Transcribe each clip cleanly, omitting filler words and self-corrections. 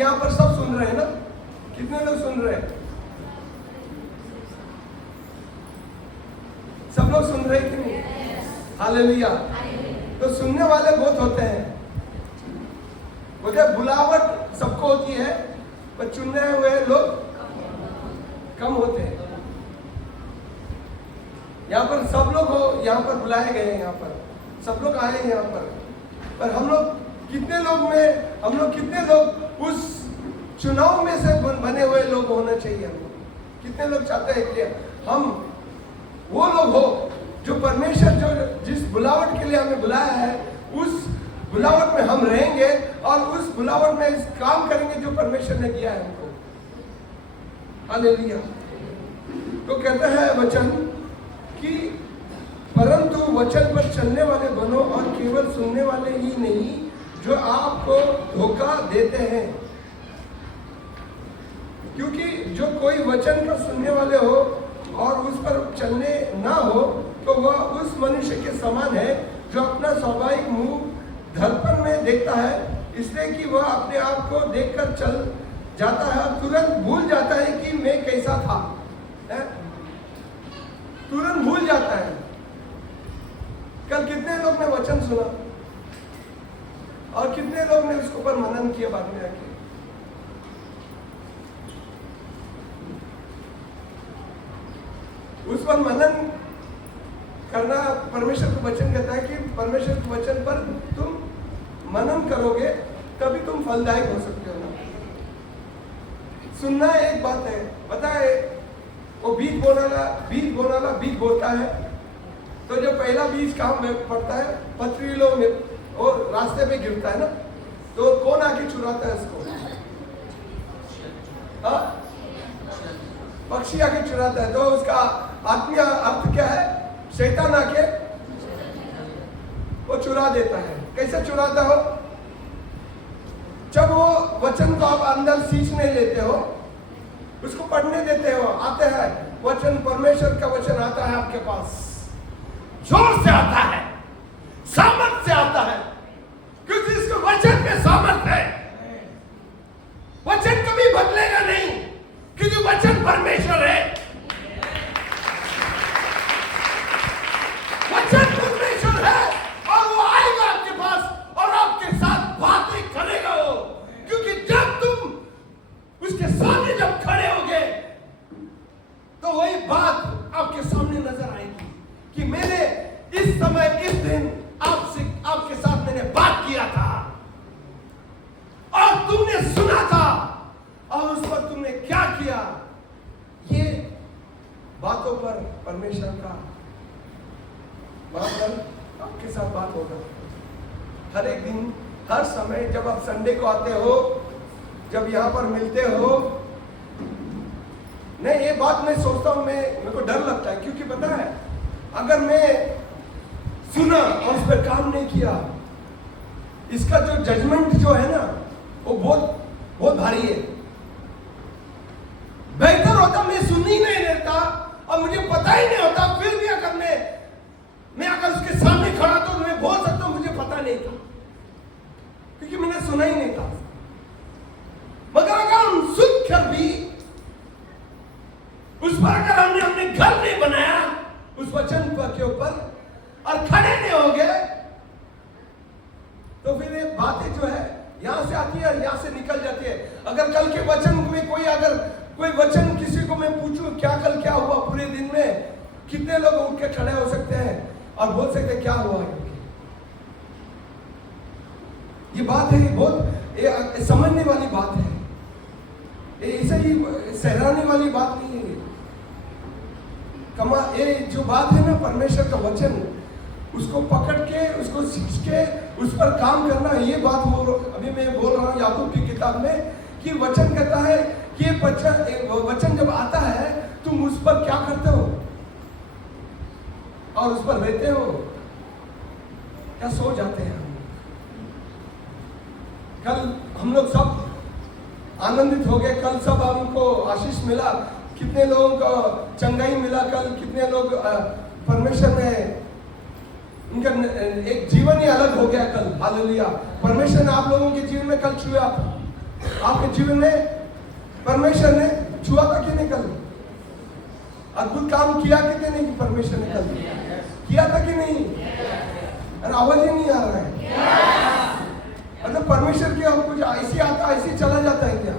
यहाँ पर सब सुन रहे हैं ना? कितने लोग सुन रहे हैं? सब लोग सुन रहे कि नहीं? हालेलुया। तो सुनने वाले बहुत होते हैं। बोलते बुलावट सबको होती है, पर चुने हुए लोग कम होते हैं। यहाँ पर सब लोग हो, यहाँ पर बुलाए गए हैं, यहाँ पर सब लोग आए हैं यहाँ पर हम लोग कितने लोग उस चुनाव में से बने हुए लोग होना चाहिए? हम लोग कितने लोग चाहते हैं कि हम वो लोग हो जो परमेश्वर जो जिस बुलावट के लिए हमें बुलाया है, उस बुलावट में हम रहेंगे और उस बुलावट में इस काम करेंगे जो परमेश्वर ने दिया है हमको। हालेलुया। तो कहता है वचन कि परंतु वचन पर चलने वाले बनो और केवल सुनने वाले ही नहीं जो आपको धोखा देते हैं, क्योंकि जो कोई वचन का सुनने वाले हो और उस पर चलने ना हो तो वह उस मनुष्य के समान है जो अपना स्वाभाविक मुंह दर्पण में देखता है, इसलिए कि वह अपने आप को देखकर चल जाता है और तुरंत भूल जाता है कि मैं कैसा था। तुरंत भूल जाता है। कल कितने लोग ने वचन सुना और कितने लोग ने उसके ऊपर मनन किया बाद में आके? उस पर मनन करना परमेश्वर का वचन कहता है कि परमेश्वर के वचन पर तुम मनन करोगे तभी तुम फलदायक हो सकते हो ना। सुनना एक बात है, पता है वो बीज बोना बीज बोता है, तो जो पहला बीज काम में पड़ता है पथरीलों में और रास्ते पे गिरता है ना, तो कौन आके चुराता है उसको? पक्षी आके चुराता है। तो उसका आत्मीय अर्थ क्या है? शैतान आके वो चुरा देता है। कैसे चुराता हो? जब वो वचन को आप अंदर सींचने लेते हो, उसको पढ़ने देते हो, आते हैं वचन, परमेश्वर का वचन आता है आपके पास, जोर से आता है, सामर्थ से आता है, क्योंकि इसको वचन में सामर्थ है। वचन कभी बदलेगा नहीं, क्योंकि वचन परमेश्वर है। वचन परमेश्वर है और वो आएगा आपके पास और आपके साथ बातें करेगा वो, क्योंकि जब तुम उसके सामने जब खड़े होगे तो वही बात आपके सामने नजर आएगी कि मैंने इस समय इस दिन आपके साथ मैंने बात किया था और तुमने सुना था और उस पर तुमने क्या किया। ये बातों पर परमेश्वर का आपके साथ बात होगा हर एक दिन, हर समय। जब आप संडे को आते हो, जब यहाँ पर मिलते हो, नहीं ये बात मैं सोचता हूँ, मेरे को डर लगता है, क्योंकि पता है अगर मैं सुना और उस पर काम नहीं किया, इसका जो जजमेंट जो है ना वो बहुत बहुत भारी है। बेहतर होता मैं सुन ही नहीं लेता और मुझे पता ही नहीं होता, फिर भी अगर मैं अगर उसके सामने खड़ा तो मैं बोल सकता हूं मुझे पता नहीं था, क्योंकि मैंने सुना ही नहीं था। मगर अगर हम सुन कर भी उस पर अगर हमने अपने घर नहीं बनाया उस वचन के ऊपर और खड़े नहीं हो गए, तो फिर ये बातें जो है यहां से आती है, यहां से निकल जाती है। अगर कल के वचन में कोई वचन किसी को मैं पूछूं क्या कल क्या हुआ पूरे दिन में, कितने लोग उठ के खड़े हो सकते हैं और बोल सकते हैं क्या हुआ है? ये बात है, बहुत समझने वाली बात है, ऐसे ही सहराने वाली बात नहीं है। ये जो बात है ना परमेश्वर का वचन, उसको पकड़ के उसको सीख के उस पर काम करना, ये बात अभी मैं बोल रहा हूँ याकूब की किताब में कि वचन कहता है कि ये वचन जब आता है तुम उस पर क्या करते हो और उस पर रहते हो, क्या सो जाते हैं हम। कल हम लोग सब आनंदित हो गए, कल सब हमको आशीष मिला, कितने लोगों को चंगाई मिला, कल कितने लोग परमेश्वर में उनका एक जीवन ही अलग हो गया कल। हालेलुया। परमेश्वर ने आप लोगों के जीवन में कल छुआ था, आपके जीवन में परमेश्वर ने छुआ था कि नहीं कल? अद्भुत काम किया कि नहीं कि परमेश्वर ने कल किया था कि नहीं? अरे आवाज ही नहीं आ रहा है। मतलब परमेश्वर की हम कुछ ऐसी आता ऐसी चला जाता है क्या?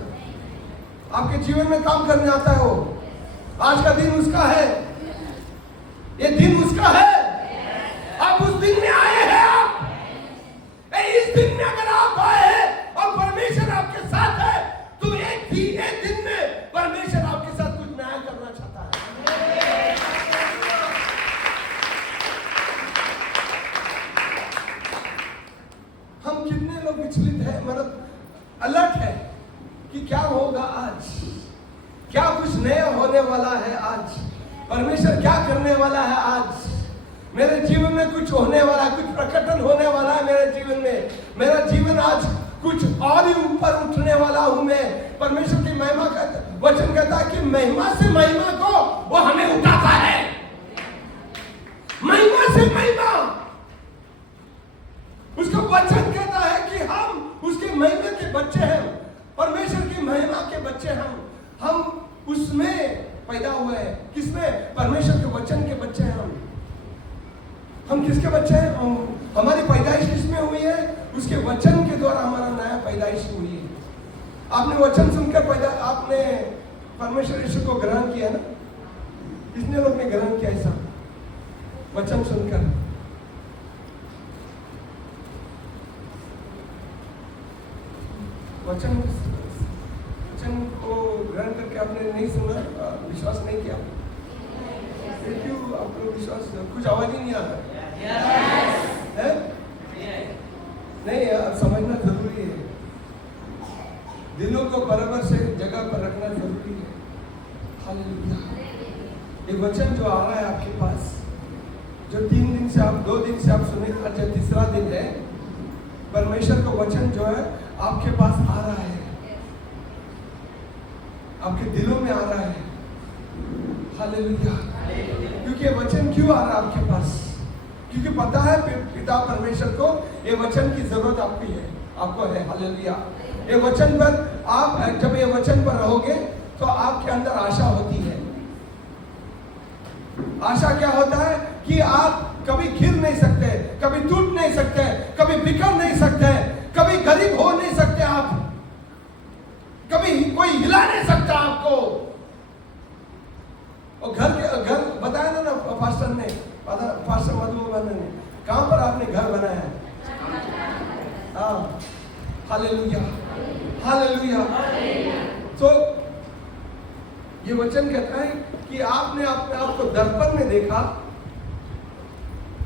आपके जीवन में काम करने आता है वो। आज का दिन उसका है, ये दिन उसका है। आप उस दिन में आए हैं। आप इस दिन में अगर आप आए हैं और परमेश्वर आपके साथ है तो एक दिन में परमेश्वर आपके साथ कुछ नया करना चाहता है। हम कितने लोग विचलित हैं, मतलब अलर्ट है कि क्या होगा आज, क्या कुछ नया होने वाला है आज, परमेश्वर क्या करने वाला है आज, मेरे जीवन में कुछ होने वाला है, कुछ प्रकटन होने वाला है मेरे जीवन में। मेरा जीवन आज कुछ और ही ऊपर उठने वाला हूं मैं। परमेश्वर की महिमा का वचन कहता है कि महिमा से महिमा को वो हमें उठाता है। महिमा से महिमा, उसका वचन कहता है कि हम उसके महिमा के बच्चे हैं, परमेश्वर की महिमा के बच्चे हम उसमें पैदा हुए हैं। किसमें? परमेश्वर के वचन के बच्चे हैं हम किसके बच्चे हैं? हमारी पैदाइश किसमें हुई है? उसके वचन के द्वारा हमारा नया पैदाइश हुई है। आपने वचन सुनकर आपने परमेश्वर यीशु को ग्रहण किया ना? कितने लोग ने ग्रहण किया ऐसा वचन सुनकर? वचन को ग्रहण करके आपने नहीं सुना, विश्वास नहीं किया? क्यों आप लोग विश्वास, कुछ आवाज ही नहीं आ रहा है? नहीं यार, समझना जरूरी है। दिलों को बराबर से जगह पर रखना जरूरी है। हालेलुया। ये वचन जो आ रहा है आपके पास, जो 3 दिन से आप 2 दिन से आप सुने, आज तीसरा दिन है, परमेश्वर का वचन जो है आपके पास आ रहा है, आपके दिलों में आ रहा है। हालेलुया। क्योंकि ये वचन क्यों आ रहा है आपके पास? क्योंकि पता है पिता परमेश्वर को ये वचन की जरूरत आपको है। हालेलुया। ये वचन पर आप जब ये वचन पर रहोगे तो आपके अंदर आशा होती है। आशा क्या होता है कि आप कभी गिर नहीं सकते, कभी टूट नहीं सकते, कभी बिखर नहीं सकते, कभी गरीब हो नहीं सकते, आप कभी कोई हिला नहीं सकता आपको। और घर बताया ना पास्टर ने, पास्टर मधुबन ने, कहां पर आपने घर बनाया है? हाँ, हालेलुया, हालेलुया। तो ये वचन कहता है कि आपने अपने आप को दर्पण में देखा,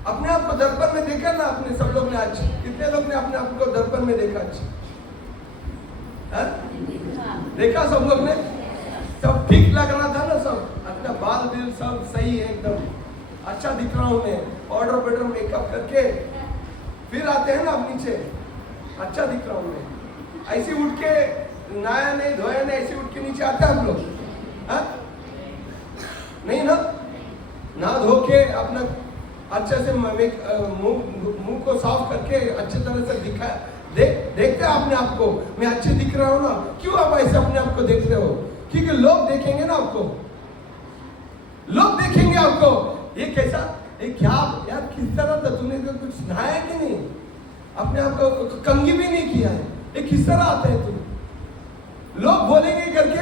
अपने आप को दर्पण में देखा ना? अपने सब लोग ने आज, कितने लोग ने अपने आप को दर्पण में देखा? देखा सब लोग ने? सब ठीक लग रहा था ना? सब अपना बाल दिल सब सही है, एकदम अच्छा दिख रहा हूं मैं, ऑर्डर बेडर मेकअप करके फिर आते हैं ना आप नीचे, अच्छा दिख रहा हूं मैं। ऐसे उठ के नहाया नहीं धोया नहीं, ऐसे उठ के नीचे आते हैं आप लोग? नहीं ना? ना धो के अपना अच्छे से मुंह को साफ करके अच्छे तरह से दिखा देखते हैं अपने आप को, मैं अच्छे दिख रहा हूं ना? क्यों आप ऐसे अपने आप को देखते हो? क्योंकि लोग देखेंगे ना आपको, लोग देखेंगे आपको, ये कैसा, ये क्या यार, किस तरह था, तूने तो कुछ नहाया कि नहीं, अपने आप को कंघी भी नहीं किया है, ये किस तरह आता है तुम? लोग बोलेंगे करके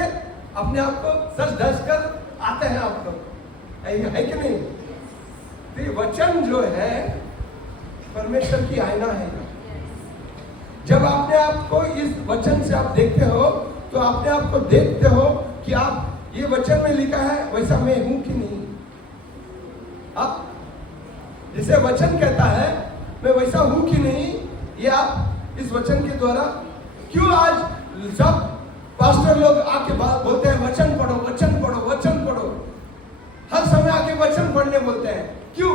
अपने आप को सच धस कर आते हैं आपको, है कि नहीं? तो ये वचन जो है परमेश्वर की आईना है। जब अपने आप को इस वचन से आप देखते हो तो अपने आप को देखते हो कि आप, ये वचन में लिखा है वैसा मैं हूं कि नहीं। आप जिसे वचन कहता है मैं वैसा हूं कि नहीं, ये आप इस वचन के द्वारा, क्यों आज सब पास्टर लोग आके बोलते हैं वचन पढ़ो, वचन पढ़ो, वचन पढ़ो, हर समय आके वचन पढ़ने बोलते हैं, क्यों?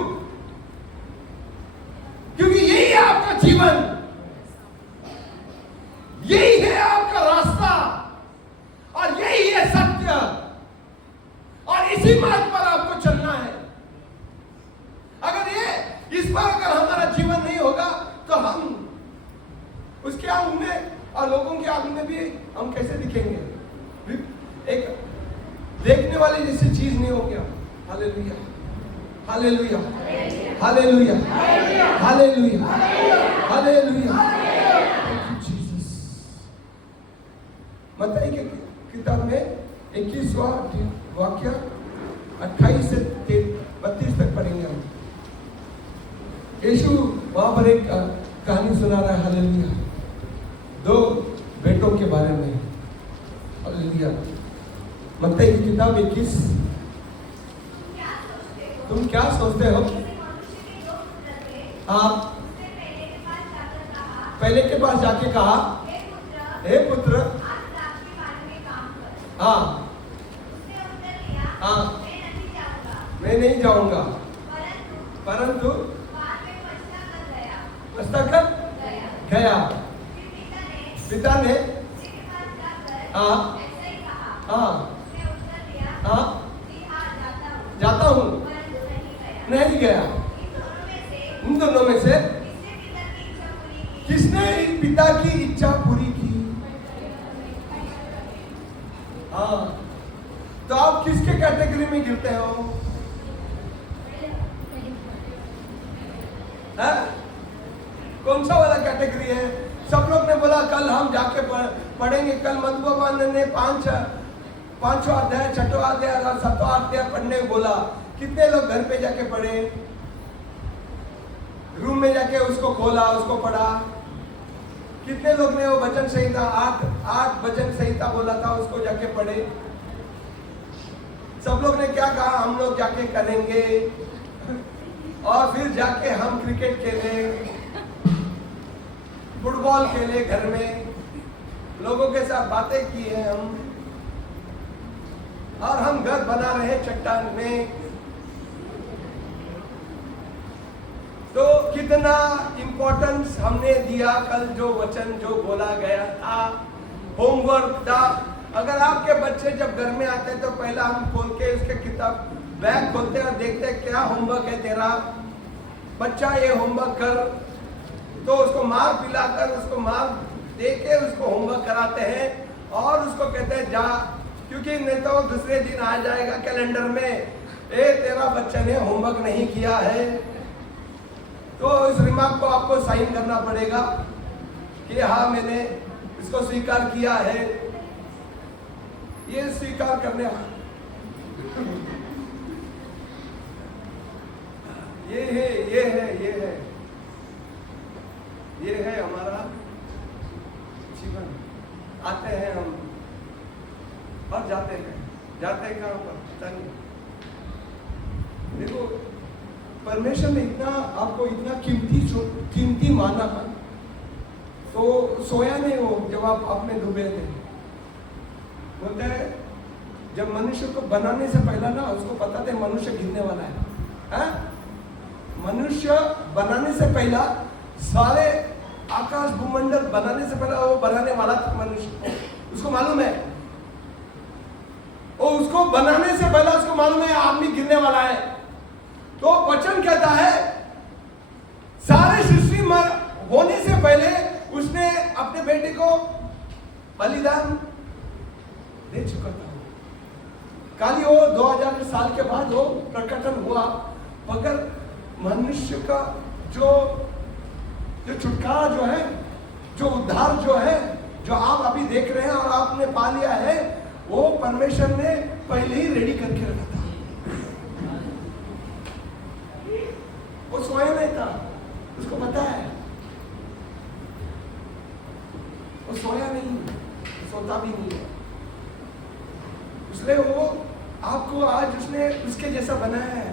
क्योंकि यही है आपका जीवन, यही है आपका रास्ता, और यही है सत्य, और इसी मार्ग पर आपको चलना है। अगर इस पर अगर हमारा जीवन नहीं होगा तो हम उसके आंख में और लोगों के आंख में भी दिखेंगे, एक देखने वाली जैसी चीज नहीं होगी आप। Hallelujah, hallelujah, hallelujah, hallelujah, hallelujah. मत्ती के किताब में 21वां वाक्य 28 से 32 तक पढ़ेंगे हम। यीशु वहां पर एक कहानी सुना रहा है। हालेलुया, 2 बेटों के बारे में। हालेलुया, मत्ती की किताब 21। तुम क्या सोचते हो? आप पहले के पास जाके कहा, हे पुत्र, हाँ हाँ, मैं नहीं जाऊंगा, परंतु पछता कर गया। पिता ने हाँ हाँ हाँ जाता हूँ, नहीं गया। इन दोनों में से किसने पिता की इच्छा पूरी की? हाँ, तो आप किसके कैटेगरी में गिरते हो? है? कौन सा वाला कैटेगरी है? सब लोग ने बोला कल हम जाके पढ़ेंगे। कल मधु बाबा ने 5वां अध्याय, 6वां अध्याय और 7वां अध्याय पढ़ने बोला। कितने लोग घर पे जाके पढ़े? रूम में जाके उसको खोला, उसको पढ़ा? कितने लोग ने वो वचन संहिता 8 वचन संहिता बोला था, उसको जाके पढ़े? सब लोग ने क्या कहा? हम लोग जाके करेंगे और फिर जाके हम क्रिकेट खेले, फुटबॉल खेले, घर में लोगों के साथ बातें की है हम, और हम घर बना रहे चट्टान में। तो कितना इंपॉर्टेंस हमने दिया कल जो वचन जो बोला गया था, होमवर्क था। अगर आपके बच्चे जब घर में आते तो पहला हम खोल के उसके किताब बैग खोलते और देखते क्या होमवर्क है तेरा बच्चा, ये होमवर्क कर। तो उसको मार पिलाकर, उसको मार दे के उसको होमवर्क कराते हैं और उसको कहते हैं जा, क्योंकि नहीं तो दूसरे दिन आ जाएगा कैलेंडर में, ए तेरा बच्चा ने होमवर्क नहीं किया है। तो इस रिमार्क को आपको साइन करना पड़ेगा कि हाँ मैंने इसको स्वीकार किया है। ये स्वीकार करने ये है हमारा जीवन। आते हैं हम और जाते हैं कहाँ पर पता नहीं। देखो परमेश्वर ने इतना आपको इतना कीमती माना, तो सोया नहीं वो जब आप अपने डूबे थे। बोलते हैं जब मनुष्य को बनाने से पहला ना उसको पता था मनुष्य गिरने वाला है। मनुष्य बनाने से पहला, सारे आकाश भूमंडल बनाने से पहला वो बनाने वाला था मनुष्य, उसको मालूम है। और उसको बनाने से पहला उसको मालूम है आदमी गिरने वाला है। तो वचन कहता है सारे सृष्टि होने से पहले उसने अपने बेटे को बलिदान दे चुका था। खाली वो 2000 साल के बाद वो प्रकटन हुआ, मगर मनुष्य का जो छुटकारा जो है, जो उद्धार जो है, जो आप अभी देख रहे हैं और आपने पा लिया है, वो परमेश्वर ने पहले ही रेडी करके रखा था। वो सोया नहीं था, उसको पता है। वो सोया नहीं, सोता भी नहीं है, इसलिए वो आपको आज उसने उसके जैसा बनाया है।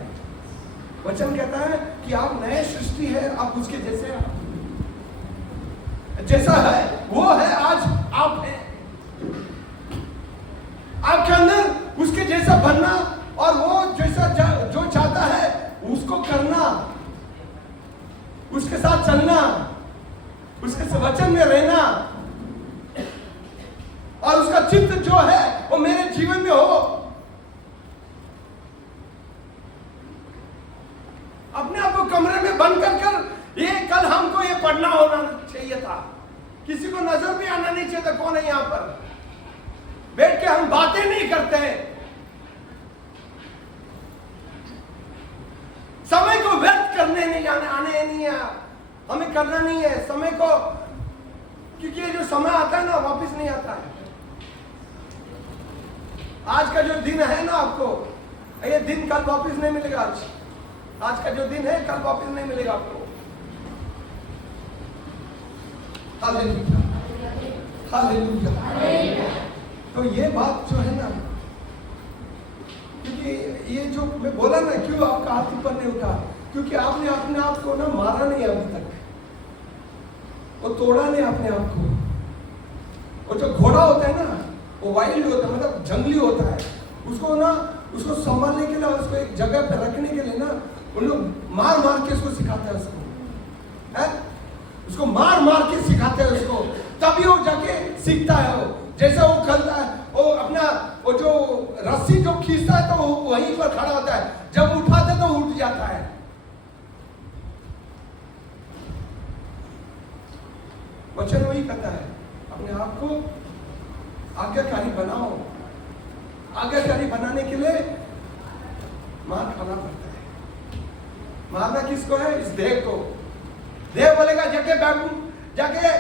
वचन कहता है कि आप नए सृष्टि है, आप उसके जैसे जैसा है वो है आज आप है। आपके अंदर उसके जैसा बनना और वो जैसा जो चाहता है उसको करना, उसके साथ चलना, उसके वचन में रहना, और उसका चित्त जो है वो मेरे जीवन में हो। अपने आप को कमरे में बंद कर ये कल हमको ये पढ़ना होना चाहिए था, किसी को नजर भी आना नहीं चाहिए था कौन है यहाँ पर। हम बातें नहीं करते, समय को व्यर्थ करने नहीं जाने आने नहीं है, हमें करना नहीं है समय को, क्योंकि ये जो समय आता है ना वापस नहीं आता है। आज का जो दिन है ना, आपको ये दिन कल वापस नहीं मिलेगा। आज का जो दिन है कल वापस नहीं मिलेगा आपको। Hallelujah, hallelujah. तो ये बात जो है ना, क्योंकि ये जो मैं बोला ना, क्यों आपका हाथ ऊपर नहीं उठा, क्योंकि आपने अपने आप को ना मारा नहीं अभी तक, वो तोड़ा नहीं अपने आप को। वो जो घोड़ा होता है ना, वो वाइल्ड होता है, मतलब जंगली होता है, उसको ना, उसको संभालने के लिए, उसको एक जगह पे रखने के लिए ना, उन लोग मार मार के उसको सिखाते हैं, उसको मार मार के सिखाते हैं उसको, तभी वो जाके सीखता है। वो जैसे वो खेलता है, वो अपना वो जो रस्सी जो खींचता है तो वो वहीं पर खड़ा होता है, जब उठाते तो उठ जाता है। वचन वही कहता है, अपने आप को आज्ञाकारी बनाओ। आज्ञाकारी बनाने के लिए मार खाना पड़ता है। मारना किसको है? इस देह को। देह बोलेगा जाके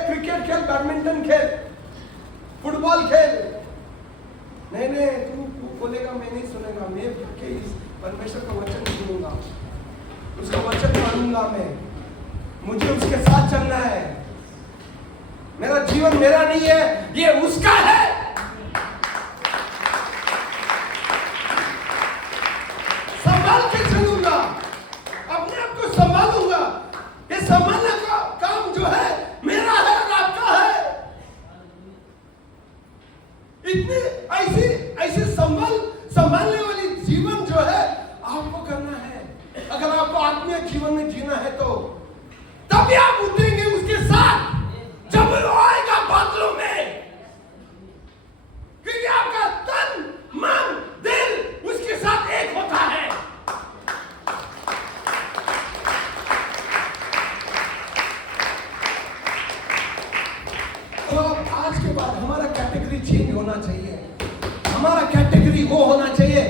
क्रिकेट खेल, बैडमिंटन खेल, फुटबॉल खेल। नहीं नहीं, तू बोलेगा मैं नहीं सुनेगा, मैं के इस परमेश्वर का वचन सुनूंगा, उसका वचन मानूंगा, मैं मुझे उसके साथ चलना है। मेरा जीवन मेरा नहीं है, ये उसका है। संभाल के चलूंगा, अपने आप को संभालूंगा। ये संभालने का काम जो है मेरा है और आपका है। इतनी ऐसे संभालने वाली जीवन जो है आपको करना है। अगर आपको आत्मीय जीवन में जीना है तो तभी आप उतरेंगे उसके साथ, जब वो आएगा बादलों में, क्योंकि आपका तन मन दिल उसके साथ एक होता है। तो आज के बाद हमारा कैटेगरी चेंज होना चाहिए। हमारा कैटेगरी वो होना चाहिए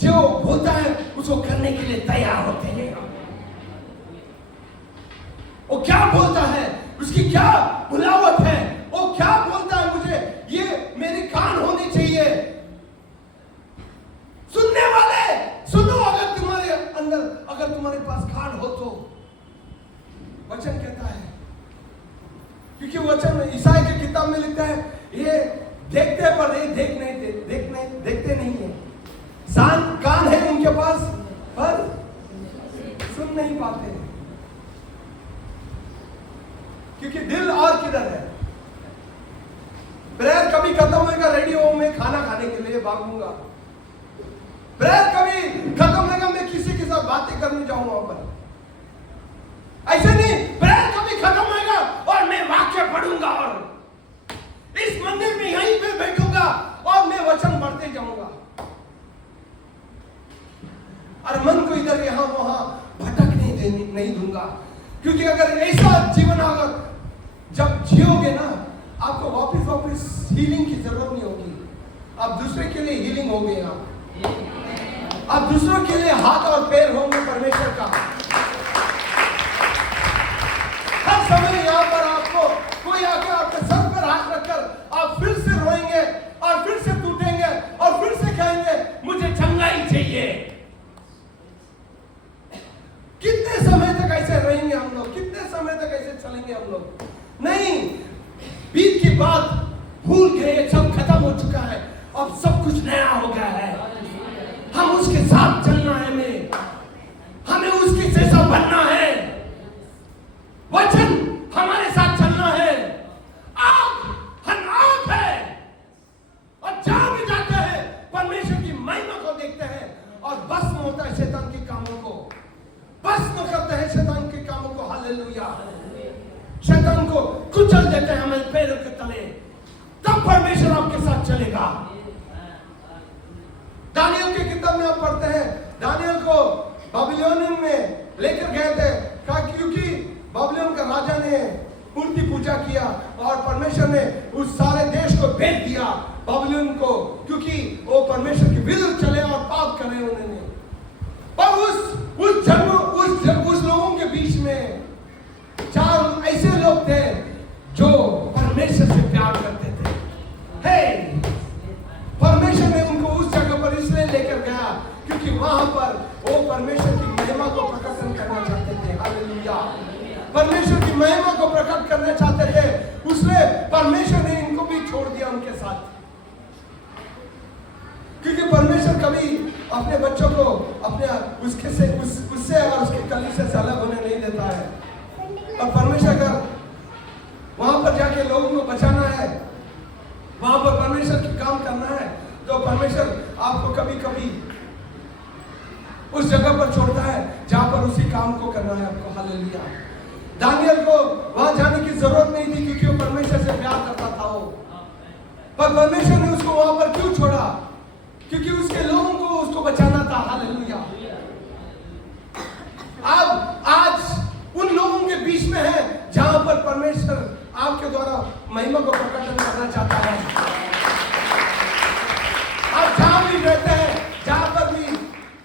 जो होता है उसको करने के लिए तैयार होते हैं। वो क्या बोलता है, उसकी क्या बुलावट है, वो क्या बोलता है, मुझे ये मेरे कान होने चाहिए। सुनने वाले सुनो, अगर तुम्हारे अंदर, अगर तुम्हारे पास कान हो तो। वचन कहता है, क्योंकि वचन ईसाई की किताब में लिखता है, ये देखते पर नहीं देखते नहीं है, कान है उनके पास पर सुन नहीं पाते, क्योंकि दिल और किधर है। प्रेयर कभी खत्म होगा, रेडियो में खाना खाने के लिए भागूंगा। प्रेयर कभी खत्म होगा, मैं किसी के साथ बातें करने जाऊंगा वहां पर। ऐसे नहीं, प्रेयर कभी खत्म होगा और मैं वाक्य पढ़ूंगा और इस मंदिर में यहीं पे बैठूंगा और मैं वचन पढ़ते जाऊंगा और मन को इधर यहां वहां भटक नहीं दूंगा। क्योंकि अगर ऐसा जीवन अगर जब जियोगे ना, आपको वापस हीलिंग की जरूरत नहीं होगी। आप दूसरे के लिए हीलिंग होंगे, आप दूसरों के लिए हाथ और पैर होंगे परमेश्वर का। हर समय यहाँ पर आपको कोई आके आपके सर पर हाथ रखकर आप फिर से रोएंगे और फिर से टूटेंगे और फिर से कहेंगे मुझे चंगाई चाहिए। कितने समय तक ऐसे रहेंगे हम लोग? कितने समय तक ऐसे चलेंगे हम लोग? नहीं, बीत की बात भूल गए, सब खत्म हो चुका है, अब सब कुछ नया हो गया है। हम उसके साथ चलना है, हमें उसके जैसा बनना है। वचन हमारे साथ चलना है। हम आग है और जहां भी जाते हैं परमेश्वर की महिमा को देखते हैं और भस्म होता है शैतान के कामों को, भस्म करते हैं शैतान के कामों को। हालेलुया। शैतान को कुचल देते हैं हमारे पैरों के तले, तब परमेश्वर आपके साथ चलेगा। दानियल की किताब में आप पढ़ते हैं, दानियल को बाबिलोन में लेकर गए थे, क्योंकि बाबिलोन का राजा ने मूर्ति पूजा किया और परमेश्वर ने उस सारे देश को भेज दिया। बाबिलोन को, क्योंकि वो परमेश्वर के विरुद्ध चले और पाप करे उन्होंने। पर उस लोगों के बीच में 4 ऐसे लोग थे जो परमेश्वर से प्यार करते थे। हे, परमेश्वर ने उनको उस जगह पर इसलिए लेकर गया क्योंकि वहां पर वो परमेश्वर की महिमा को प्रकट करना चाहते थे। हालेलुया। परमेश्वर की महिमा को प्रकट करना चाहते थे, उसने परमेश्वर ने इनको भी छोड़ दिया उनके साथ। क्योंकि परमेश्वर कभी अपने बच्चों को अपने उससे और उसके कलीसिया से अलग होने नहीं देता है। और परमेश्वर का वहां पर जाके लोगों को बचाना है, वहां पर परमेश्वर की काम करना है, तो परमेश्वर आपको कभी कभी उस जगह पर छोड़ता है जहां पर उसी काम को करना है आपको। हालेलुया। दानियल को वहां जाने की जरूरत नहीं थी क्योंकि वो परमेश्वर से प्यार करता था वो, पर परमेश्वर ने उसको वहां पर क्यों छोड़ा? क्योंकि उसके लोगों को उसको बचाना था। हालेलुया। अब आज उन लोगों के बीच में है जहां पर परमेश्वर आपके द्वारा महिमा को प्रकट करना चाहता है। आप जहां भी रहते हैं, जहां पर भी,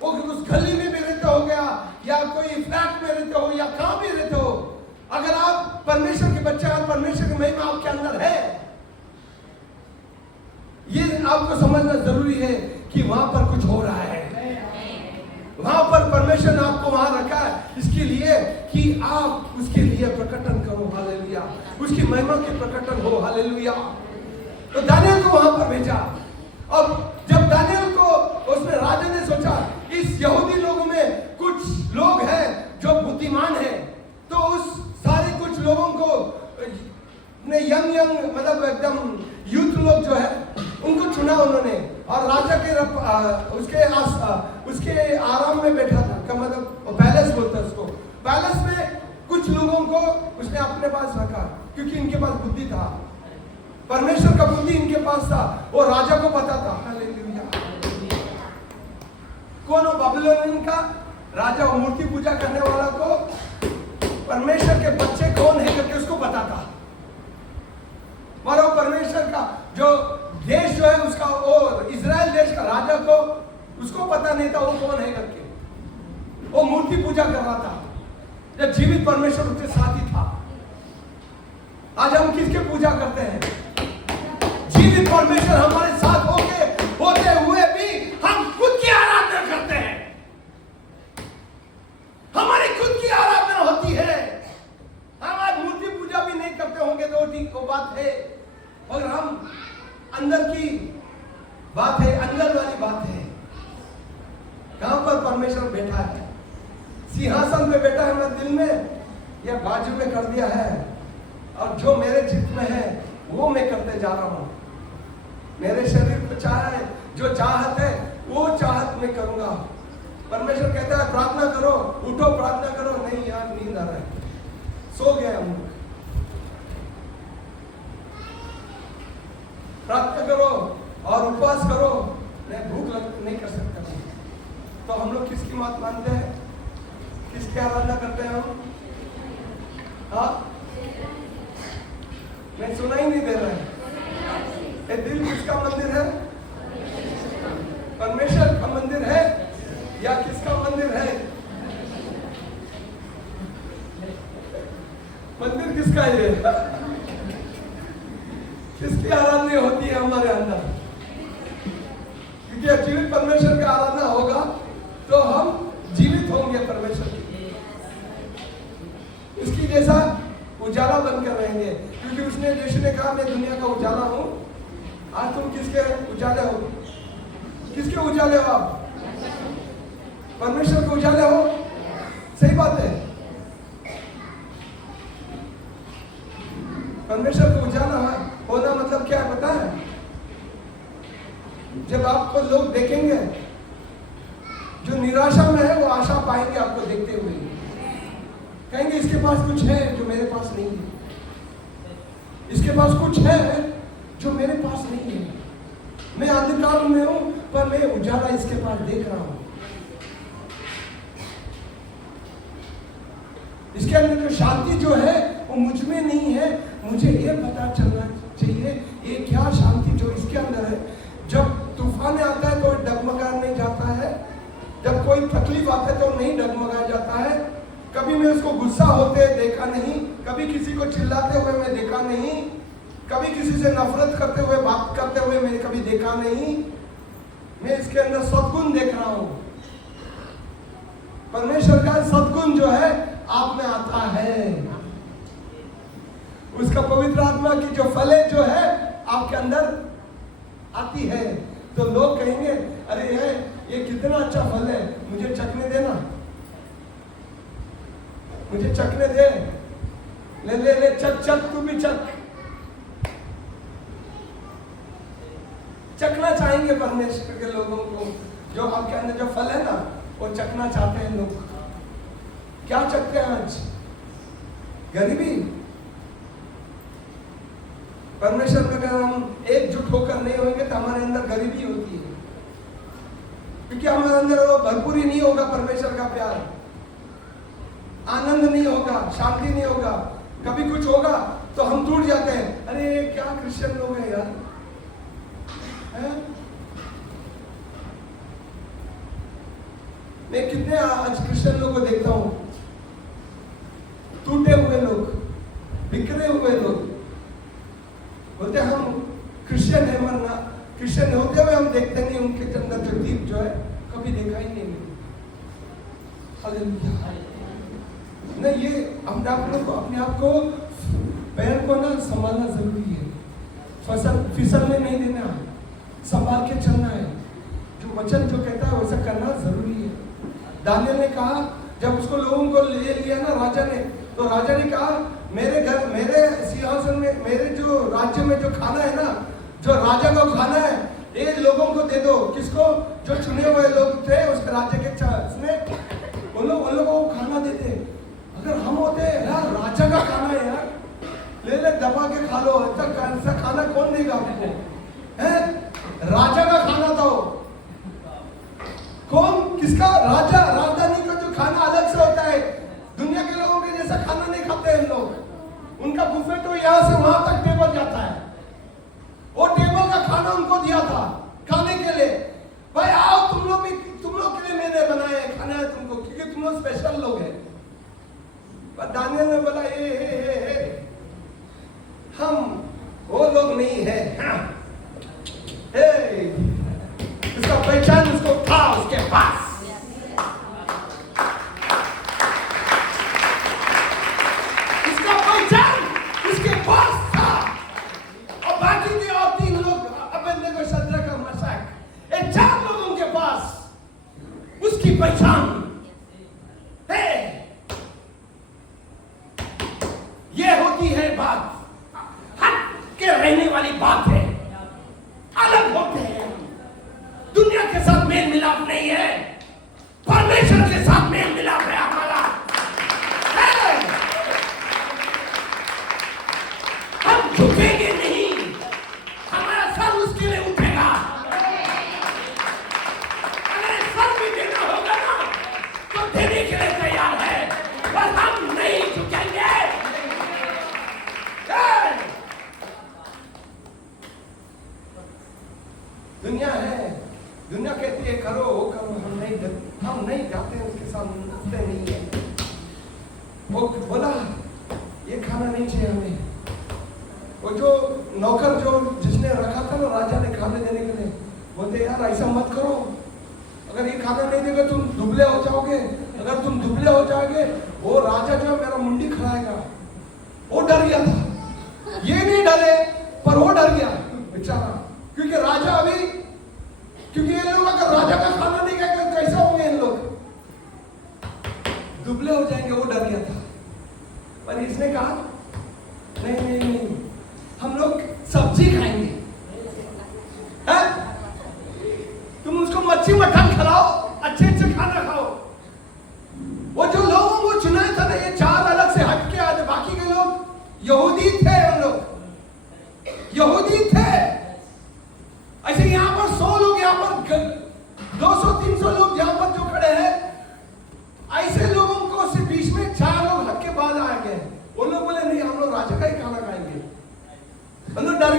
वो उस गली में भी रहते हो गया या कोई फ्लैट में रहते हो या कहां भी रहते हो, अगर आप परमेश्वर के बच्चे हैं, परमेश्वर की महिमा आपके अंदर है, ये आपको समझना जरूरी है कि वहां पर कुछ हो रहा है। वहां पर परमेश्वर ने आपको वहां रखा है इसके लिए कि आप उसके लिए प्रकटन करो। हालेलुया। उसकी महिमा के प्रकटन हो। हालेलुया। तो दानियल को वहां पर भेजा। अब जब दानियल को उसने राजा ने सोचा इस यहूदी लोगों में कुछ लोग हैं जो बुद्धिमान हैं, तो उस सारे कुछ लोगों को यंग मतलब एकदम यूथ लोग जो है उनको चुना उन्होंने, और राजा के उसके आराम में बैठा था, का मतलब पैलेस बोलता है उसको। पैलेस में कुछ लोगों को उसने अपने पास रखा क्योंकि इनके पास बुद्धि था, परमेश्वर का बुद्धि इनके पास था, वो राजा को पता था। हालेलुया। कौन हो? बाबिलोन का राजा, मूर्ति पूजा करने वाला को परमेश्वर के बच्चे कौन है करके उसको पता था। और वो परमेश्वर का जो देश जो है उसका, वो इजराइल देश का राजा को उसको पता नहीं था वो कौन है करके, वो मूर्ति पूजा कर रहा था जब जीवित परमेश्वर उसके साथ ही था। आज हम किसके पूजा करते हैं? जीवित परमेश्वर हमारे साथ होते हुए भी हम खुद की आराधना करते हैं। हमारी खुद की आराधना होती है। हम आज मूर्ति पूजा भी नहीं करते होंगे तो ठीक वो बात है, और हम अंदर की बात है, अंदर वाली बात है। कहां पर परमेश्वर बैठा है? सिंहासन पे बैठा है मेरे दिल में या बाजू में कर दिया है, और जो मेरे चित्त में है वो मैं करते जा रहा हूं। मेरे शरीर को चाहे जो चाहत है वो चाहत मैं करूंगा। परमेश्वर कहता है प्रार्थना करो, उठो प्रार्थना करो। नहीं यार, नींद आ रहा है, सो गए हम लोग। प्रार्थना करो और उपवास करो, भूख नहीं कर सकता। तो हम लोग किसकी बात मानते हैं? किसकी आराधना करते हैं हम? हाँ, मैं सुना ही नहीं दे रहा है। ये दिल किसका मंदिर है? परमेश्वर का मंदिर है या किसका मंदिर है? मंदिर किसका है? किसकी आराधना होती है हमारे अंदर? क्योंकि जीवित परमेश्वर की आराधना होगा तो हम जीवित होंगे परमेश्वर की, इसकी जैसा उजाला बनकर रहेंगे। क्योंकि उसने यीशु ने कहा मैं दुनिया का उजाला हूं। आज तुम किसके उजाले हो? किसके उजाले हो आप? परमेश्वर के उजाले हो। सही बात है। परमेश्वर को उजाला होना मतलब क्या है पता है? जब आपको लोग देखेंगे जो निराशा में है वो आशा पाएंगे आपको देखते हुए, कहेंगे इसके पास कुछ है जो मेरे पास नहीं है, इसके पास कुछ है जो मेरे पास नहीं है। मैं अंधकार में हूं पर मैं उजाला इसके पास देख रहा हूं। इसके अंदर जो शांति जो है वो मुझ में नहीं है, मुझे ये पता चलना चाहिए। ये क्या शांति जो इसके अंदर है। जब तूफान आता है तो डगमगा नहीं जाता है, जब कोई तकलीफ आता है तो नहीं डगमगा जाता है। कभी मैं उसको गुस्सा होते देखा नहीं, कभी किसी को चिल्लाते हुए मैं देखा नहीं, कभी किसी से नफरत करते हुए बात करते हुए मैंने कभी देखा नहीं। मैं इसके अंदर सद्गुण देख रहा हूं। परमेश्वर का सद्गुण जो है आप में आता है, उसका पवित्र आत्मा की जो फले जो है आपके अंदर आती है। तो लोग कहेंगे अरे ये कितना अच्छा फल है, मुझे चखने देना, मुझे चखने दे, ले ले ले चख चख, तू भी चख। चखना चाहेंगे परमेश्वर के लोगों को, जो आपके अंदर जो फल है ना वो चखना चाहते हैं लोग। क्या चखते हैं आज? गरीबी। परमेश्वर में अगर हम एकजुट होकर नहीं होंगे तो हमारे अंदर गरीबी होती है, क्योंकि हमारे अंदर वो भरपूरी नहीं होगा परमेश्वर का प्यार, आनंद नहीं होगा, शांति नहीं होगा। कभी कुछ होगा तो हम टूट जाते हैं, अरे क्या क्रिश्चियन लोग हैं यार, है? मैं कितने आज क्रिश्चियन लोगों को देखता हूं, टूटे हुए लोग, बिखरे हुए लोग, बोलते हम क्रिश्चियन है, मरना क्रिश्चियन होते हुए हम देखते नहीं उनके अंदर जो दीप जो है कभी देखा ही नहीं। नहीं, ये हम आप लोग को अपने आप को पैर को ना संभालना जरूरी है, फिसलने नहीं देना, संभाल के चलना है। जो वचन जो कहता है वैसा करना जरूरी है। दानियल ने कहा, जब उसको लोगों को ले लिया ना राजा ने, तो राजा ने कहा मेरे घर, मेरे सिंहासन में, मेरे जो राज्य में जो खाना है ना, जो राजा का खाना है, ये लोगों को दे दो। किसको? जो चुने हुए लोग थे उस राज्य के उसमें, उन लोगों को खाना देते। अगर हम होते यार राजा का खाना है यार, ले ले दबा के खा लो, ऐसा खाना कौन देगा आपको? है राजा का खाना दो। कौन? किसका? राजा, राजधानी का जो खाना अलग से होता है, दुनिया के लोगों के जैसा खाना नहीं खाते हैं लोग। उनका बुफे तो यहाँ से वहां तक टेबल जाता है, वो टेबल का खाना उनको दिया था खाने के लिए। भाई आओ तुम लोग भी, तुम लोग के लिए मैंने बनाया है, खाना है तुमको, क्योंकि तुम लोग स्पेशल लोग हैं। पर दानियल ने बोला हे, हम वो लोग नहीं है। उसका पहचान उसको था, उसके पास उसका पहचान उसके पास था। और बाकी के और 3 लोग, अबेदnego, शद्रक और मेशक, ये 4 लोगों के पास उसकी पहचान है। ये होती है बात, हट के रहने वाली बात है। अलग होते हैं, दुनिया के साथ मेल मिलाप नहीं है, परमेश्वर के साथ मेल मिलाप है हमारा। हम झुकेंगे नहीं, हमारा सर उसके लिए उठेगा। अगर सर भी देना होगा ना तो देने के लिए तैयार है, पर हम नहीं झुकेंगे। दुनिया है, दुनिया कहती है करो वो करो, हम नहीं जाते हैं उसके साथ, नाचते नहीं है। वो बोला ये खाना नहीं चाहिए हमें। वो जो नौकर जो जिसने रखा था ना राजा ने खाने देने के लिए, बोलते यार ऐसा मत करो, अगर ये खाना नहीं देगा तुम दुबले हो जाओगे, अगर तुम दुबले हो जाओगे वो राजा जो है मेरा मुंडी खड़ाएगा। वो डर गया था, ये नहीं डरे पर वो डर गया बेचारा, क्योंकि राजा अभी, क्योंकि ये लोग अगर राजा का खाना नहीं खाएंगे कैसे होंगे, इन लोग दुबले हो जाएंगे। वो डर गया था, पर इसने कहा नहीं नहीं नहीं, हम लोग सब्जी खाएंगे। है? तुम उसको मच्छी मटन खिलाओ, अच्छे अच्छे खाना खाओ। वो जो लोगों को चुनाया था ना, ये 4 अलग से हट के आते, बाकी के लोग यहूदी थे, हम लोग यहूदी थे। ऐसे यहाँ पर 100 लोग, यहाँ पर 200-300 लोग यहाँ पर जो खड़े हैं, ऐसे लोगों को से बीच में 4 लोग हट के बाद आ गए। वो लोग बोले नहीं, हम लोग राजा का ही खाना खाएंगे। हम लोग डर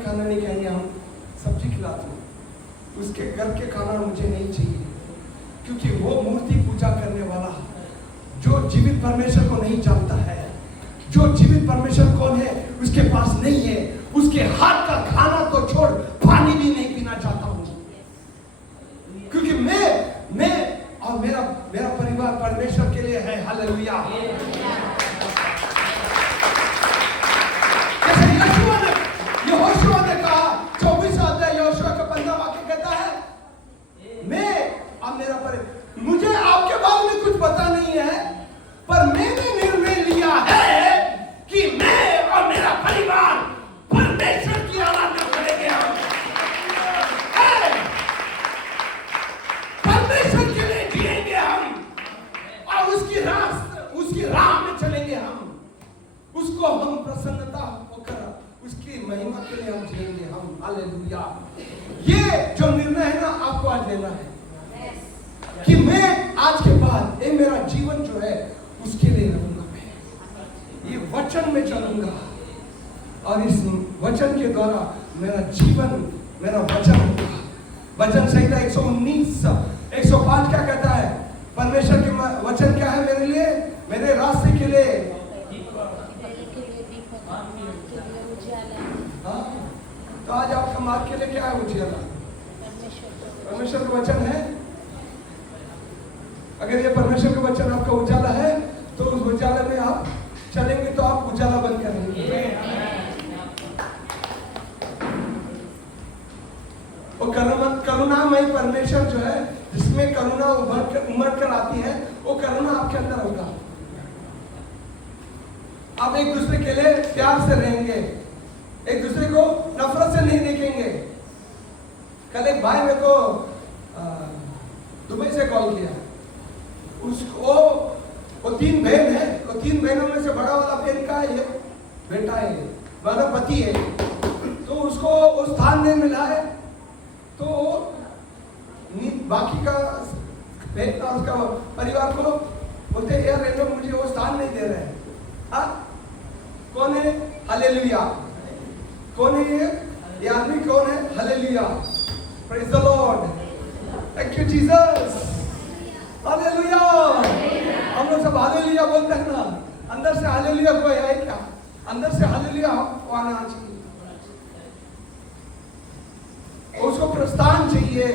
ये खाना नहीं खाएंगे, हम सब्जी खिला दो, उसके घर के खाना मुझे नहीं चाहिए, क्योंकि वो मूर्ति पूजा करने वाला जो जीवित परमेश्वर को नहीं जानता है, जो जीवित परमेश्वर कौन है उसके पास नहीं है, उसके हाथ का खाना तो छोड़ पानी भी नहीं पीना चाहता हूं, क्योंकि मैं और मेरा परिवार परमेश्वर के लिए है। हालेलुया। जैसे यहोशुआ ने कहा, 24 अध्याय यहोशुआ का 15 वाक्य कहता है, मैं और मेरा परिवार, मुझे आपके बारे में कुछ पता नहीं है, पर मैंने निर्णय लिया है कि मैं और मेरा परिवार परमेश्वर की आराधना करेंगे। परमेश्वर के लिए जिएंगे हम, और उसकी राह में चलेंगे हम, उसको हम प्रसन्नता होकर उसकी महिमा के लिए हम जिएंगे हम। हालेलुया। ये जो निर्णय है ना, आपको आज लेना है कि मैं आज के बाद ये मेरा जीवन जो है उसके लिए रहूंगा, मैं ये वचन में चलूंगा, और इस वचन के द्वारा मेरा जीवन मेरा वचन होगा। वचन संहिता 119 105 क्या कहता है? परमेश्वर के वचन क्या है मेरे लिए, मेरे रास्ते के लिए। हाँ, तो आज आपका मार्ग के लिए क्या है? उजियाला परमेश्वर का वचन है। अगर ये परमेश्वर का वचन आपका उजाला है, तो उस उजाला में आप चलेंगे, तो आप उजाला बन करेंगे। और करुणामय परमेश्वर जो है, जिसमें करुणा उमड़ कर आती है, वो करुणा आपके अंदर होगा। आप एक दूसरे के लिए प्यार से रहेंगे, एक दूसरे को नफरत से नहीं देखेंगे। कल एक भाई मेरे को दुबई से कॉल किया, उसको वो 3 बहन है, वो 3 बहनों में से बड़ा वाला बहन का ये बेटा है, बड़ा पति है, तो उसको वो स्थान नहीं मिला है, तो बाकी का बेटा उसका परिवार को बोलते यार ये लोग मुझे वो स्थान नहीं दे रहे हैं। हाँ, कौन है? हालेलुया। कौन है ये आदमी? कौन है? Hallelujah. Praise the Lord. Thank you Jesus. Hallelujah. हम लोग सब हालेलुया बोलते हैं ना, अंदर से हालेलुया कोई है क्या? अंदर से हालेलुया हमको आना चाहिए। उसको प्रस्थान चाहिए,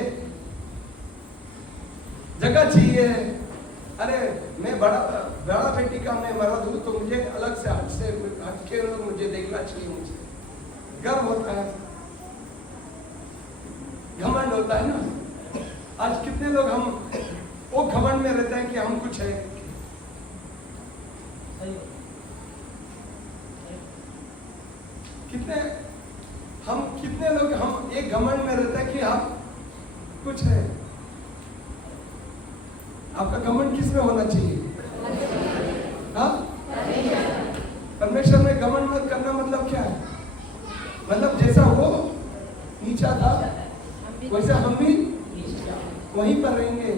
जगह चाहिए। अरे मैं बड़ा बेटी का मैं मर्द हूं, तो मुझे अलग से हटके लोग मुझे देखना चाहिए, मुझे गर्व होता है, घमंड होता है ना। आज कितने लोग हम वो घमंड में रहते हैं कि हम कुछ है। कितने लोग हम एक घमंड में रहते हैं कि हम कुछ है। आपका घमंड किस में होना चाहिए? हाँ, परमेश्वर में घमंड मत करना मतलब क्या है? मतलब जैसा वो नीचा था वैसा हम भी वहीं पर रहेंगे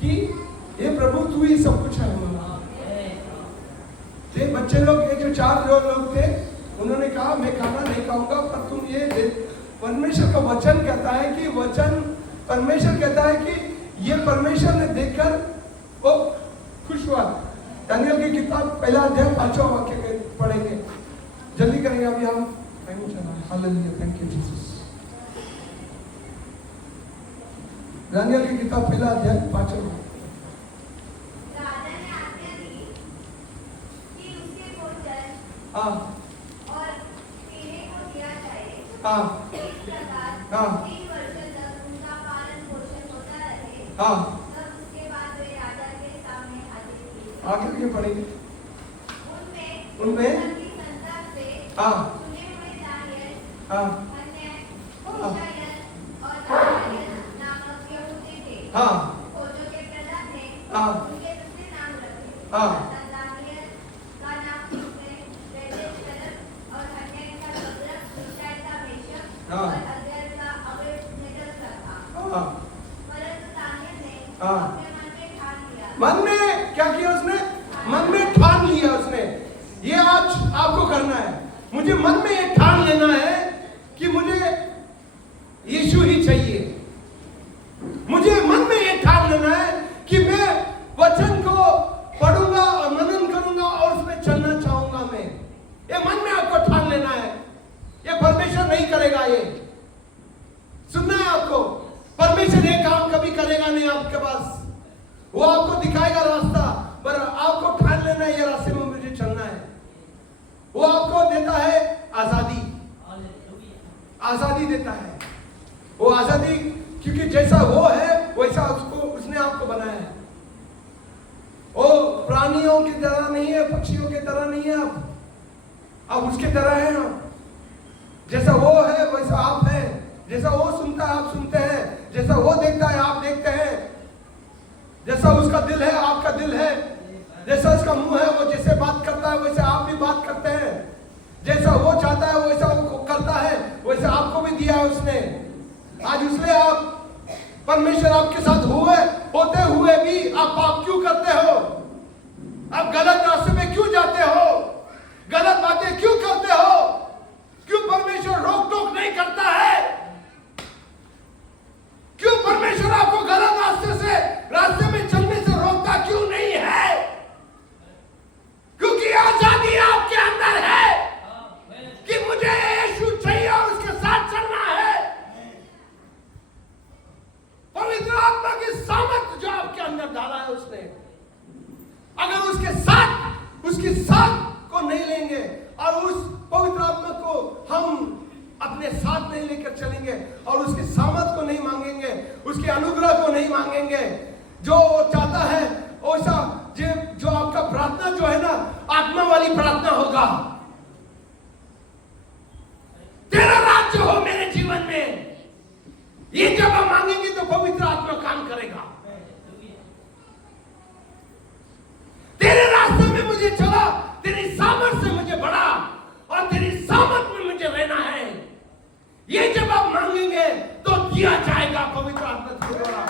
कि ये प्रभु तू ही सब कुछ है हमारा। ये बच्चे लोग, ये जो 4 लोग थे, उन्होंने कहा मैं खाना नहीं खाऊंगा, पर तुम ये दे। परमेश्वर का वचन कहता है कि परमेश्वर कहता है कि ये परमेश्वर ने देखकर वो खुश हुआ। दानियल की किताब 1 अध्याय 5वां वाक्य पढ़ेंगे, जल्दी करेंगे अभी हम, टाइम चला। Hallelujah, thank you Jesus. Daniel की किताब 1 अध्याय 5वां। हाँ हाँ हाँ हाँ, आगे क्यों पढ़ेंगे? उनमें हाँ हाँ हाँ हाँ मन में क्या किया उसने? मन में ठान लिया उसने, ये आज आपको करना है। मुझे मन में ये ठान लेना है चाहिए। मुझे मन में ये ठान लेना है कि मैं वचन को पढ़ूंगा और मनन करूंगा और उसमें चलना चाहूंगा मैं। ये मन में आपको ठान लेना है। ये परमेश्वर नहीं करेगा। ये सुनना है आपको, परमेश्वर ये काम कभी करेगा नहीं आपके पास। वो आपको दिखाएगा रास्ता, पर आपको ठान लेना है ये रास्ते में मुझे चलना है। वो आपको देता है आजादी, आजादी देता है। वो आजादी क्योंकि जैसा वो है वैसा उसने आपको बनाया है। वो प्राणियों की तरह नहीं है, पक्षियों की तरह नहीं है। आप उसके तरह हैं। आप जैसा वो है वैसा आप हैं। जैसा वो सुनता है आप सुनते हैं। जैसा वो देखता है आप देखते हैं। जैसा उसका दिल है आपका दिल है। जैसा उसका मुंह है, वो जैसे बात करता है वैसे आप भी बात करते हैं। जैसा वो चाहता है वैसा वो करता है, वैसे आपको भी दिया है उसने। आज इसलिए आप परमेश्वर आपके साथ होते हुए भी आप पाप क्यों करते हो? आप गलत रास्ते में क्यों जाते हो? गलत बातें क्यों करते हो? क्यों परमेश्वर रोक टोक नहीं करता है? क्यों परमेश्वर आपको गलत रास्ते में चलने से रोकता क्यों नहीं है? क्योंकि आजादी आपके अंदर है कि मुझे यीशु चाहिए और उसके साथ चलना है। पवित्र आत्मा की सामर्थ जो आपके अंदर डाला है उसने, अगर उसके साथ को नहीं लेंगे और उस पवित्र आत्मा को हम अपने साथ नहीं लेकर चलेंगे और उसकी सामर्थ को नहीं मांगेंगे, उसके अनुग्रह को नहीं मांगेंगे, जो चाहता है वैसा जो आपका प्रार्थना जो है ना, आत्मा वाली प्रार्थना होगा। तेरा राज्य हो मेरे जीवन में, ये जब हम मांगेंगे तो पवित्र आत्मा काम करेगा। तेरे रास्ते में मुझे चला, तेरी सामर्थ से मुझे बढ़ा और तेरी सामर्थ में मुझे रहना है, ये जब आप मांगेंगे तो दिया जाएगा पवित्र आत्मा के द्वारा।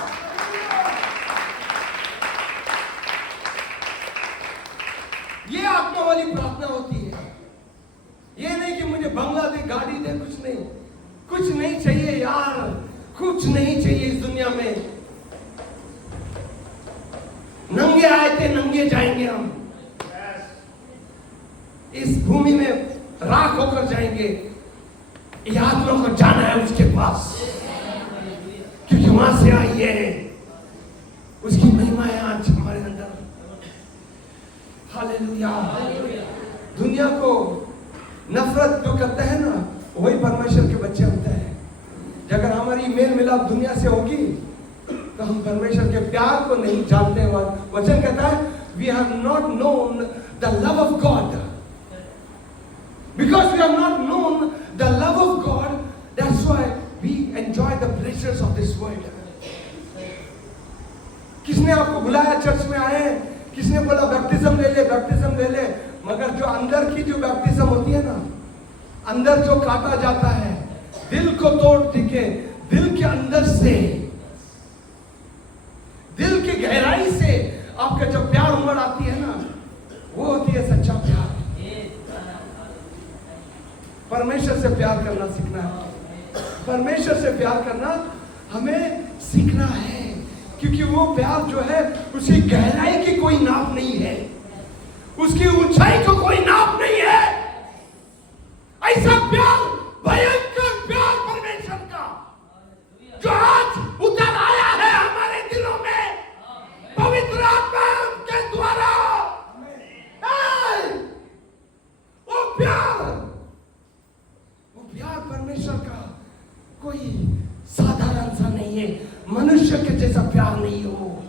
ये आत्मा वाली प्रार्थना होती है। ये नहीं कि मुझे बंगला दे, गाड़ी दे, कुछ नहीं चाहिए यार, कुछ नहीं चाहिए इस दुनिया में। नंगे आए थे नंगे जाएंगे हम, इस भूमि में राख होकर जाएंगे। ये आत्मा को जाना है उसके पास, क्योंकि वहां से आई है, उसकी महिमा है आज हमारे अंदर। हालेलुया। दुनिया को नफरत जो करते हैं ना, वही परमेश्वर के बच्चे होते हैं। अगर हमारी मेल मिलाप दुनिया से होगी तो हम परमेश्वर के प्यार को नहीं जानते। वचन कहता है we have not known the love of God, because we have not known the love of God, that's why we enjoy the pleasures of this world. किसने आपको बुलाया चर्च में आए? किसने बोला बैप्टिज्म ले ले, बैप्टिज्म ले ले? मगर जो अंदर की जो बैप्टिज्म होती है ना, अंदर जो काटा जाता है, दिल को तोड़ के, दिल के अंदर से, दिल की गहराई से आपका जब प्यार उमड़ आती है ना, वो होती है सच्चा प्यार। परमेश्वर से प्यार करना सीखना है। परमेश्वर से प्यार करना हमें सीखना है, क्योंकि वो प्यार जो है उसकी गहराई की कोई नाप नहीं है, उसकी ऊंचाई को कोई नाप नहीं है। ऐसा प्यार, भयंकर प्यार परमेश्वर का जो आज उतर आया है हमारे दिलों में पवित्र आत्मा के द्वारा। वो प्यार परमेश्वर का कोई साधारण सा नहीं है, मनुष्य के जैसा प्यार नहीं हो।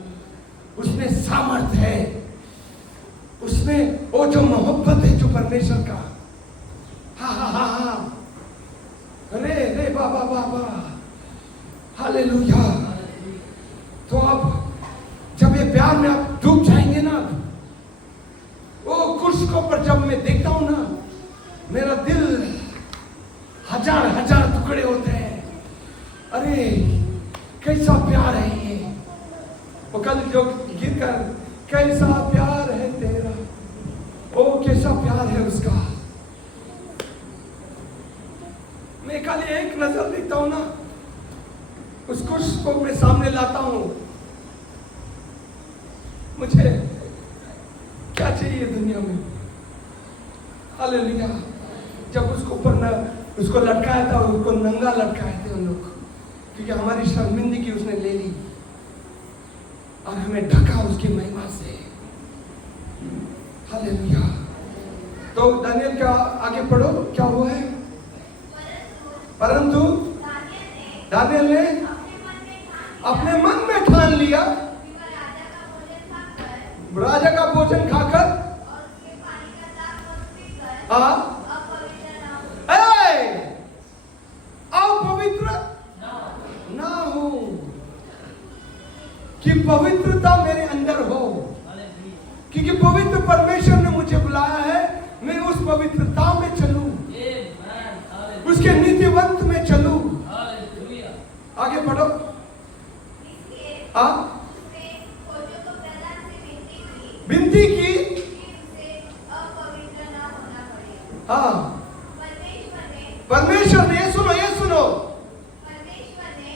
उसमें सामर्थ है, उसमें वो जो मोहब्बत है जो परमेश्वर का। हा अरे रे बाबा बाबा, हालेलुया। तो अब जब ये प्यार में आप डूब जाएंगे ना, वो क्रूस को पर जब मैं देखता हूं ना, मेरा दिल हजार हजार टुकड़े होते हैं। अरे कैसा प्यार है ये। वो कल जो गीत कर, कैसा प्यार है तेरा, ओ कैसा प्यार है उसका। मैं कल एक नजर देखता हूं ना, उस कुश को मैं सामने लाता हूं। मुझे क्या चाहिए दुनिया में? हालेलुया। जब उसको ऊपर न उसको लटकाया था, उसको नंगा लटकाए थे उन लोग, क्योंकि हमारी शर्मिंदगी उसने ले ली और हमें ढका उसकी महिमा से। हालेलुया। तो दानियल का आगे पढ़ो, क्या हुआ है? परंतु दानियल ने अपने मन में ठान लिया, राजा का भोजन खाकर अपवित्र ना हो, कि पवित्रता मेरे अंदर हो, क्योंकि पवित्र परमेश्वर ने मुझे बुलाया है, मैं उस पवित्रता में चलूं, उसके नीतिवंत में चलूं। आगे पढ़ो। विनती की, हाँ, परमेश्वर ने, ये सुनो,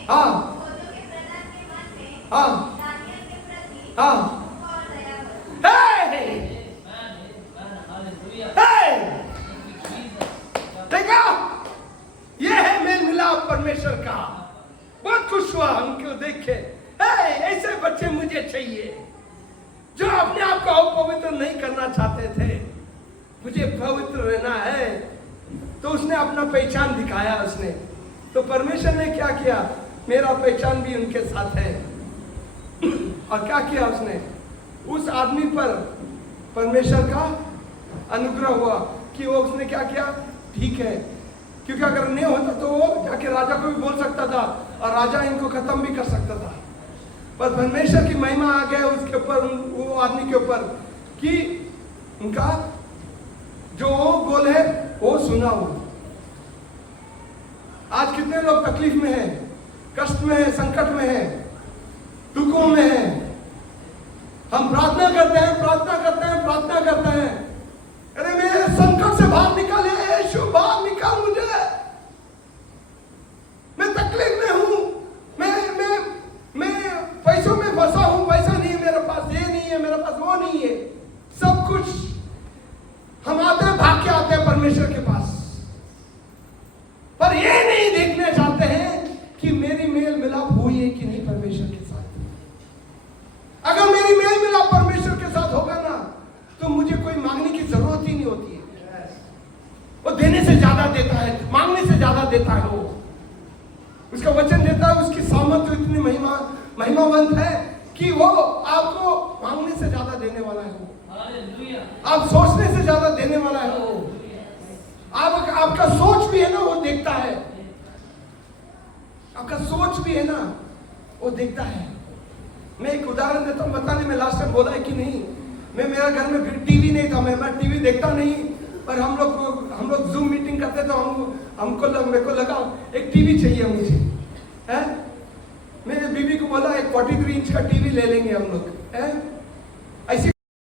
हाँ, हाँ, हाँ, देखा, ये है मेल मिलाप परमेश्वर का। बहुत खुश हुआ हमको देख के। ऐसे बच्चे मुझे चाहिए जो अपने आप को अपवित्र नहीं करना चाहते थे। मुझे पवित्र रहना है, तो उसने अपना पहचान दिखाया उसने। तो परमेश्वर ने क्या किया? मेरा पहचान भी उनके साथ है। और क्या किया उसने? उस आदमी पर परमेश्वर का अनुग्रह हुआ कि वो उसने क्या किया? ठीक है, क्योंकि अगर नहीं होता तो वो जाके राजा को भी बोल सकता था और राजा इनको खत्म भी कर सकता था। पर परमेश्वर की महिमा आ गया उसके ऊपर, वो आदमी के ऊपर, कि उनका जो बोल है वो सुना हो। आज कितने लोग तकलीफ में हैं, कष्ट में हैं, संकट में हैं, दुखों में हैं। हम प्रार्थना करते हैं, प्रार्थना करते हैं, प्रार्थना करते हैं, अरे मेरे संकट से बाहर निकाल यीशु, बाहर निकाल मुझे, मैं तकलीफ में हूं, मैं पैसों में फंसा हूं, पैसा नहीं है मेरे पास, ये नहीं है मेरे पास, वो नहीं है, सब कुछ। हम आते हैं, भाग के आते हैं परमेश्वर के पास, पर ये नहीं देखना चाहते हैं कि मेरी मेल मिलाप हुई है कि नहीं परमेश्वर के साथ। अगर मेरी मेल मिलाप परमेश्वर के साथ होगा ना, तो मुझे कोई मांगने की जरूरत ही नहीं होती है। वो देने से ज्यादा देता है, मांगने से ज्यादा देता है। वो उसका वचन देता है, उसकी सामर्थ इतनी महिमावंत है कि वो आपको मांगने से ज्यादा देने वाला है। वो आप सोचने से ज्यादा देने वाला है। वो आपका सोच भी है ना, वो देखता है। आपका सोच भी है ना, वो देखता है। मैं एक उदाहरण देता हूँ, बताने में लास्ट टाइम बोला है कि नहीं। मेरा घर में टीवी नहीं था, मैं टीवी देखता नहीं, पर हम लोग जूम मीटिंग करते तो मेरे को लगा एक टीवी चाहिए मुझे, है। मेरे बीवी को बोला एक 43 इंच का टीवी ले लेंगे हम लोग, है। ऐसी